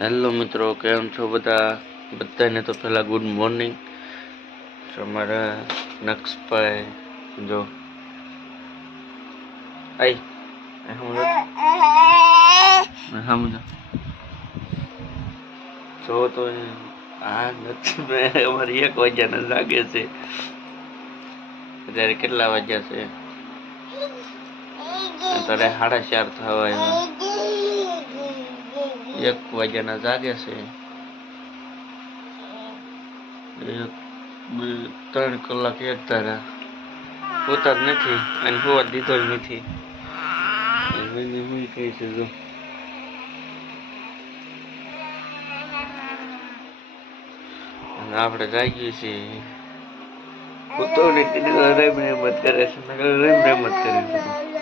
Hello મિત્રો, કેમ છો બધા? બધાને તો પહેલાં ગુડ મોર્નિંગ. અમારા નક્ષભાઈ જો. આઈ. સમજો જો. તો આ નથી અમારે એક વાગ્યાને લાગે છે. અત્યારે કેટલા વાગ્યા છે? અત્યારે સાડા ચાર થવા આવ્યા. એક વાગ્યાના જાગે છે એક બે ત્રણ કલાક એક ધારા હોતા જ નથી અને હોવા દીધો જ નથી હું કહી છે જો આપણે જાગીએ છીએ કૂતો ને કીધું રેમ રેમત કરે છે રમ રેમત કરી દીધું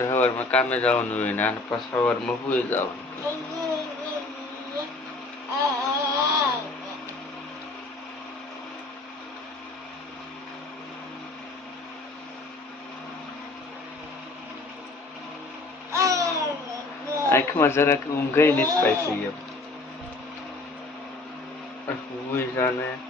આપણે સવારમાં કામે જવાનું હોય ને, આને પાછું સવારમાં ભૂલી જવાનું. આંખમાં જરાક ઊંઘાઈ નથી પાછી એમ. ભૂલી જાને.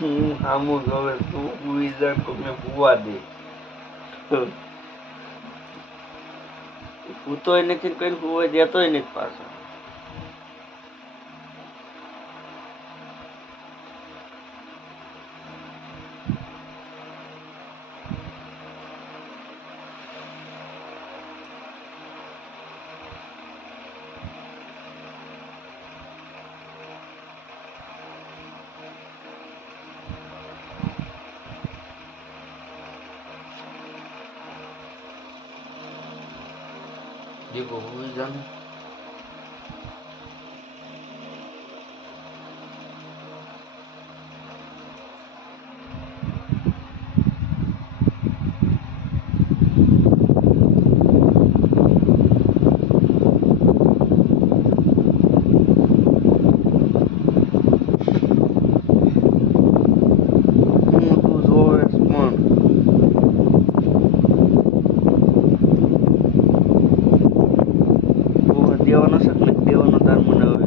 હું આમું જોવે તું ભૂલી જા તો મેં ભૂવા દે. ભૂતોય નથી કઈ ભૂવા દેતોય નથી દીપો ભૂલી જા ને હું તું જોવે પણ ઓ દેવાનો છે કે નથી દેવાનો તાર મને હવે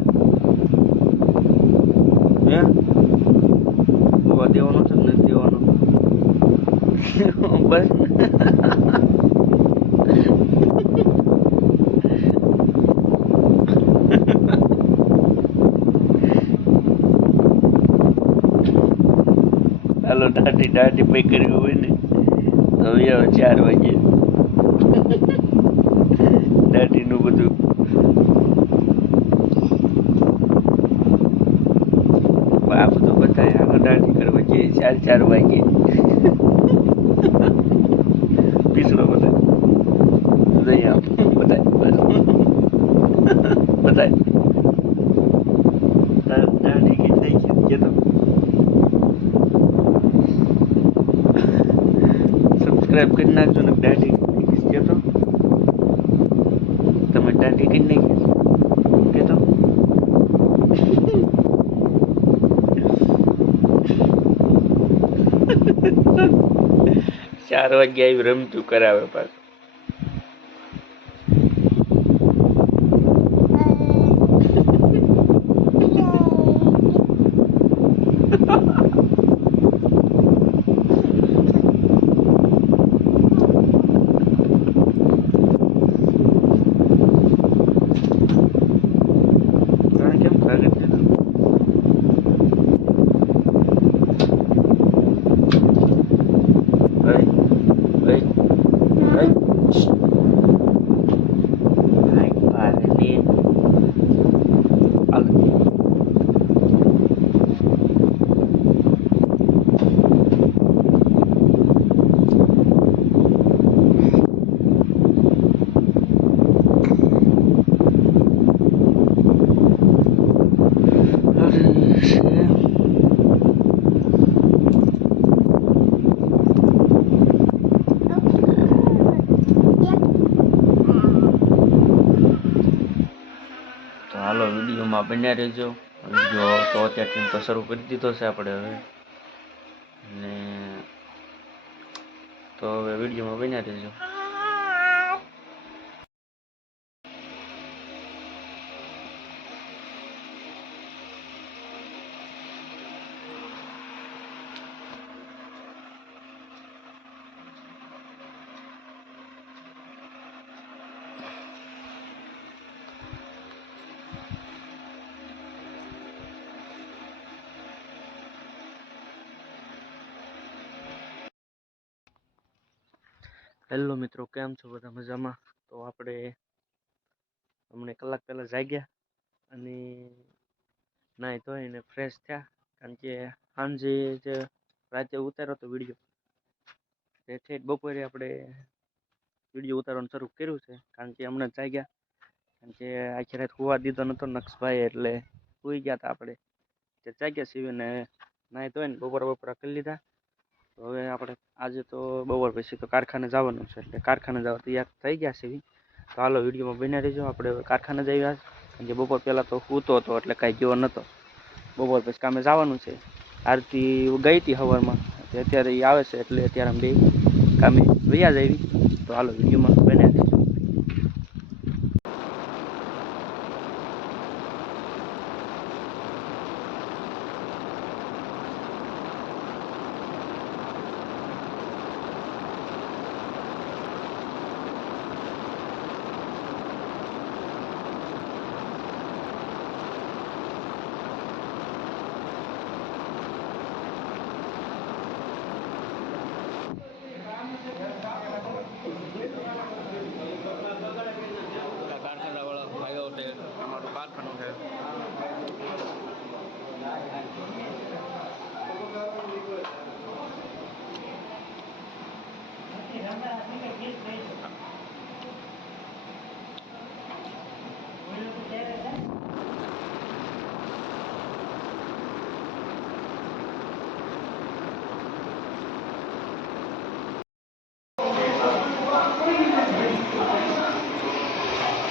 હે ઓ દેવાનો છે કે નથી દેવાનો બસ હાલો દાઢી દાઢી પૈ કરવી હોય ને, તો હવે ચાર વાગે. દાઢીનું બધું. આ બધું બધાય આગળ દાઢી કરવા જઈએ ચાર ચાર વાગે પીસડો બધા જઈ આમ બધાય બસ તો સબસ્ક્રાઇબ કરી નાખજો ને દાઢી કે તો તમે દાઢી કરી નાખી કે તો ચાર વાગ્યા આવી રમતું કરાવે પાછું. બન્યા રહેજો. જો તો અત્યારથી તો શરૂ કરી દીધો છે આપણે હવે. અને તો હવે વિડીયોમાં બન્યા રહેજો. હેલો મિત્રો, કેમ છો બધા મજામાં? તો આપણે હમણાં કલાક પહેલાં જાગ્યા અને નાહી ધોઈને ફ્રેશ થયા. કારણ કે સાંજે જે રાતે ઉતાર્યો હતો વીડિયો તે ઠેઠ બપોરે આપણે વીડિયો ઉતારવાનું શરૂ કર્યું છે. કારણ કે હમણાં જાગ્યા. કારણ કે આખી રાત હોવા દીધો નહોતો નક્ષભાઈ એટલે સૂઈ ગયા હતા આપણે. તે જાગ્યા સિવાયને નાહી ધોઈને બપોરા બપોરા કરી લીધા. તો હવે આપણે આજે તો બપોર પછી તો કારખાને જવાનું છે એટલે કારખાને જવા તૈયાર થઈ ગયા છે તો હાલો વિડીયોમાં બન્યા રહેજો. આપણે કારખાને જઈ આવ્યા કારણ કે બપોર પહેલાં તો સૂતો હતો એટલે કાંઈ ગયો નહોતો બપોર પછી કામે જવાનું છે. આરતી ગઈ હતી સવારમાં અત્યારે એ આવે છે એટલે અત્યારે અમે બે કામે રહ્યા જ આવી. તો હાલો વિડીયોમાં બન્યા રહેજો.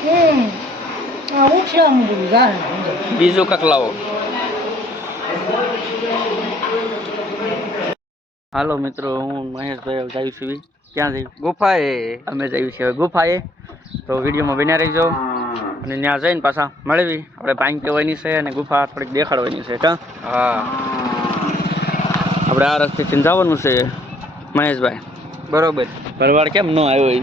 Ừ. À, hút xong đủ ra là không được. Đi du các lầu. હાલો મિત્રો હું મહેશભાઈ જાયું છું ક્યાં જઈ ગુફાએ. અમે જઈએ છીએ ગુફાએ. તો વિડીયોમાં બન્યા રહીજો. અને ત્યાં જઈને પાછા મળવી. આપણે પાણી પીવાની છે અને ગુફા થોડીક દેખાડવાની છે કાં? હા. આપણે આ રસ્તે ચિંતાવાનું છે મહેશભાઈ. બરોબર. ભરવાડ કેમ ન આવ્યો એ